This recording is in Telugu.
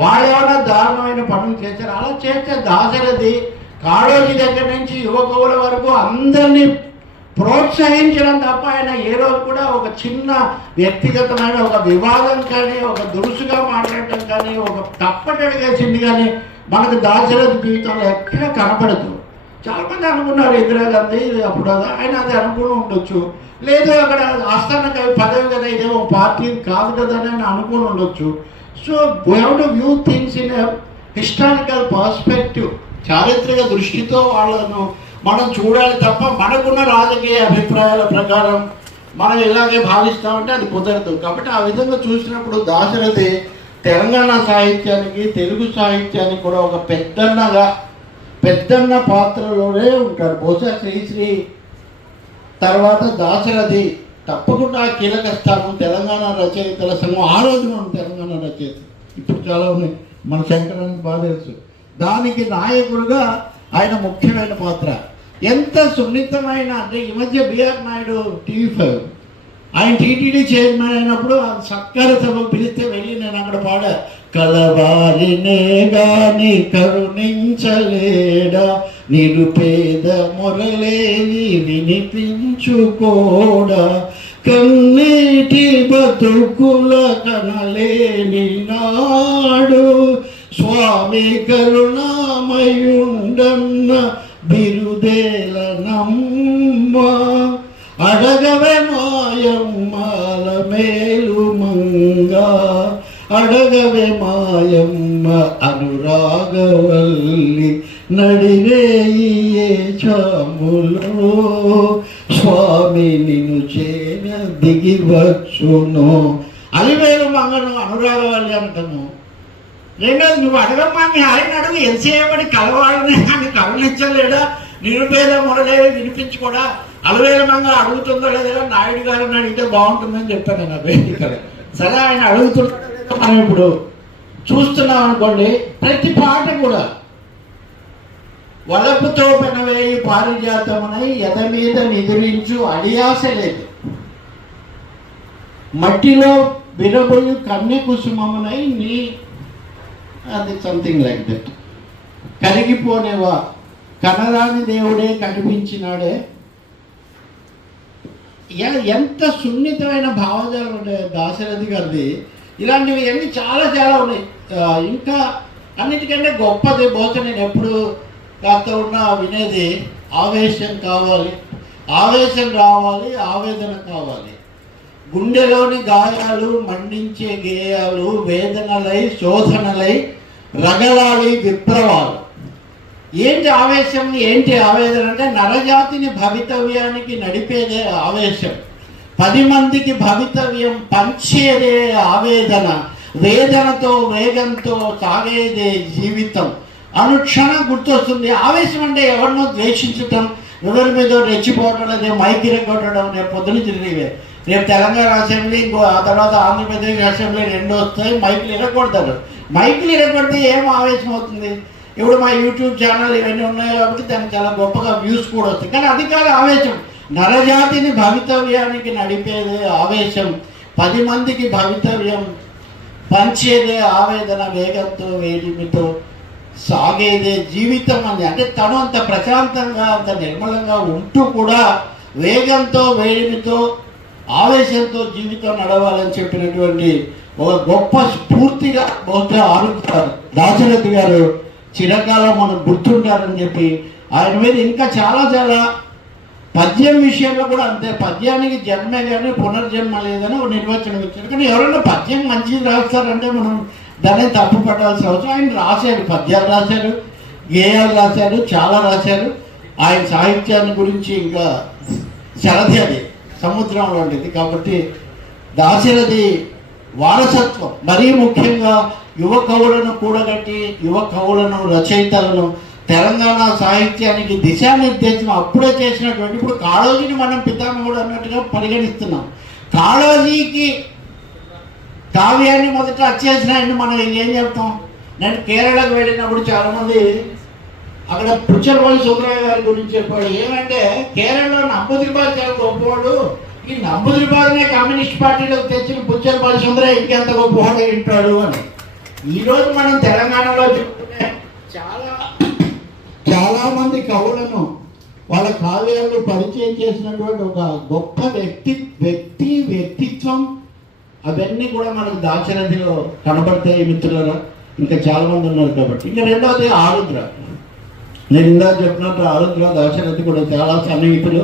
వాళ్ళు ఏమైనా దారుణమైన పనులు చేశారు. అలా చేస్తే దాశరథి కాళోజీ దగ్గర నుంచి యువకుల వరకు అందరినీ ప్రోత్సహించడం తప్ప ఆయన ఏ రోజు కూడా ఒక చిన్న వ్యక్తిగతమైన ఒక వివాదం కానీ, ఒక దురుసుగా మాట్లాడటం కానీ, ఒక తప్పటడిగేసింది కానీ మనకు దాశరథి జీవితంలో ఎక్కడ కనపడదు. చాలామంది అనుకున్నారు ఇందిరాగాంధీ అప్పుడు ఆయన అది అనుకుని ఉండొచ్చు, లేదు అక్కడ ఆస్థాన పదవి కదా, ఇదేమో పార్టీ కాదు కదా అని ఆయన అనుకుని ఉండొచ్చు. So we have to view things in a historical perspective. చారిత్రక దృష్టితో వాళ్ళను మనం చూడాలి తప్ప మనకున్న రాజకీయ అభిప్రాయాల ప్రకారం మనం ఇలాగే భావిస్తామంటే అది కుదరదు. కాబట్టి ఆ విధంగా చూసినప్పుడు దాశరథి తెలంగాణ సాహిత్యానికి, తెలుగు సాహిత్యానికి కూడా ఒక పెద్దన్న పాత్రలోనే ఉంటాడు. బహుశా శ్రీశ్రీ తర్వాత దాశరథి తప్పకుండా కీలక స్థానం. తెలంగాణ రచయితల సంఘం ఆ రోజు మనం తెలంగాణ రచయిత, ఇప్పుడు చాలా ఉన్నాయి, మన శంకరానికి బాగా తెలుసు. దానికి నాయకుడుగా ఆయన ముఖ్యమైన పాత్ర. ఎంత సున్నితమైన అంటే ఈ మధ్య బిఆర్ నాయుడు TV5 ఆయన టీటీడీ చైర్మన్ అయినప్పుడు సత్కార సభకు పిలిస్తే వెళ్ళి నేను అక్కడ పాడా, కలవారినే గాని కరుణించలేడా, నిరుపేద మొరలేని వినిపించుకోడా, కన్నీటి బతుకుల కనలేని నాడు, స్వామి కరుణామయుండన్న బిరుదేలనమ్మ, అడగవే మాయమ్మల మేలు మంగ, అడగవే మాయమ్మ అనురాగవల్లి, నడిరేయి చాములో స్వామి నిన్ను చేన దిగివచ్చును. అలివేలు మంగను అనురాగవల్లి అంటాము. రెండోది నువ్వు అడగమ్మా మీ ఆయన అడుగు, ఎంతసేపటి కలవాడని కానీ కరుణించలేడా, నిరుపేద మొరలేవి వినిపించుకోడా, అలవేల మంగ అడుగుతుందో లేదా నాయుడు గారిని అడిగితే బాగుంటుందని చెప్పాను నేను వేదికల. సరే ఆయన అడుగుతున్నాడో మనం ఇప్పుడు చూస్తున్నాం అనుకోండి. ప్రతి పాట కూడా వలపుతో పెనవేయి పారిజాతమునై ఎద మీద నిదురించు అడియాస లేదు, మట్టిలో విరబోయు కన్నె కుసుమమునై నీ, అది సంథింగ్ లైక్ దట్. కరిగిపోనేవా కనరాని దేవుడే కనిపించినాడే. ఎంత సున్నితమైన భావజాలం ఉండే దాశరథి గారిది. ఇలాంటివి అన్నీ చాలా ఉన్నాయి. ఇంకా అన్నిటికంటే గొప్పది బహుశా నేను ఎప్పుడు కాస్త ఉన్నా వినేది, ఆవేశం కావాలి, ఆవేశం రావాలి, ఆవేదన కావాలి, గుండెలోని గాయాలు మండించే గేయాలు, వేదనలై శోధనలై రగలాలి విప్లవాలు. ఏంటి ఆవేశం, ఏంటి ఆవేదన అంటే నరజాతిని భవితవ్యానికి నడిపేదే ఆవేశం, 10 మందికి భవితవ్యం పంచేదే ఆవేదన, వేదనతో వేగంతో సాగేదే జీవితం అనుక్షణం గుర్తొస్తుంది. ఆవేశం అంటే ఎవరినో ద్వేషించటం, ఎవరి మీద రెచ్చిపోవటం, అదే మైకి రెగ్గొట్టడం. రేపు పొద్దున తిరిగివే, రేపు తెలంగాణ అసెంబ్లీ, ఇంకో ఆ తర్వాత ఆంధ్రప్రదేశ్ అసెంబ్లీ 2 వస్తాయి. మైకులు ఇరగొడతారు. మైకులు ఇరగొడితే ఏం ఆవేశం అవుతుంది? ఇప్పుడు మా యూట్యూబ్ ఛానల్ ఇవన్నీ ఉన్నాయి కాబట్టి దానికి చాలా గొప్పగా వ్యూస్ కూడా వస్తాయి. కానీ అది కాదు ఆవేశం. నరజాతిని భవితవ్యానికి నడిపేదే ఆవేశం, 10 మందికి భవితవ్యం పంచేదే ఆవేదన, వేగంతో వేడిమితో సాగేదే జీవితం అని. అంటే తను అంత ప్రశాంతంగా అంత నిర్మలంగా ఉంటూ కూడా వేగంతో వేడిమితో ఆవేశంతో జీవితం నడవాలని చెప్పినటువంటి ఒక గొప్ప స్ఫూర్తిగా బహుశా ఆలోచిస్తారు దాశరథి గారు. చిరకాలం మనం గుర్తుంటారని చెప్పి ఆయన మీద ఇంకా చాలా పద్యం విషయంలో కూడా అంతే. పద్యానికి జన్మే కానీ పునర్జన్మ లేదని ఒక నిర్వచనం ఇచ్చారు. కానీ ఎవరైనా పద్యం మంచిది రాస్తారంటే మనం దాన్ని తప్పు పట్టాల్సిన అవసరం. ఆయన రాశారు, పద్యాలు రాశారు, గేయాలు రాశారు, చాలా రాశారు. ఆయన సాహిత్యాన్ని గురించి ఇంకా శరధి అది సముద్రం లాంటిది. కాబట్టి దాశరథి వారసత్వం మరీ ముఖ్యంగా యువ కవులను కూడగట్టి, యువ కవులను, రచయితలను తెలంగాణ సాహిత్యానికి దిశానిర్దేశం అప్పుడే చేసినటువంటి, ఇప్పుడు కాళోజీని మనం పితామహుడు అన్నట్టుగా పరిగణిస్తున్నాం. కాళోజీకి కావ్యాన్ని మొదట వచ్చేసిన ఆయన మనం ఏం చెప్తాం? నేను కేరళకు వెళ్ళినప్పుడు చాలామంది అక్కడ పుచ్చలపల్లి సుబ్రయ్య గారి గురించి చెప్పాడు. ఏమంటే కేరళలో నంబూదిరిపాల్ చాలా గొప్పవాడు, ఈ నంబూదిరిపాల్నే కమ్యూనిస్ట్ పార్టీలోకి తెచ్చిన పుచ్చలపల్లి సుబ్రయ్య ఇంకెంత గొప్పవాడు ఉంటాడు అని. ఈరోజు మనం తెలంగాణలో చూసుకుంటే చాలా మంది కవులను వాళ్ళ కావ్యాలను పరిచయం చేసినటువంటి ఒక గొప్ప వ్యక్తిత్వం అవన్నీ కూడా మనకు దాశరథిలో కనబడతాయి మిత్రులారా. ఇంకా చాలా మంది ఉన్నారు కాబట్టి. ఇంకా రెండవది ఆరుద్ర. నేను ఇందాక చెప్పినట్టు ఆరుద్ర దాశరథి కూడా చాలా సన్నిహితులు.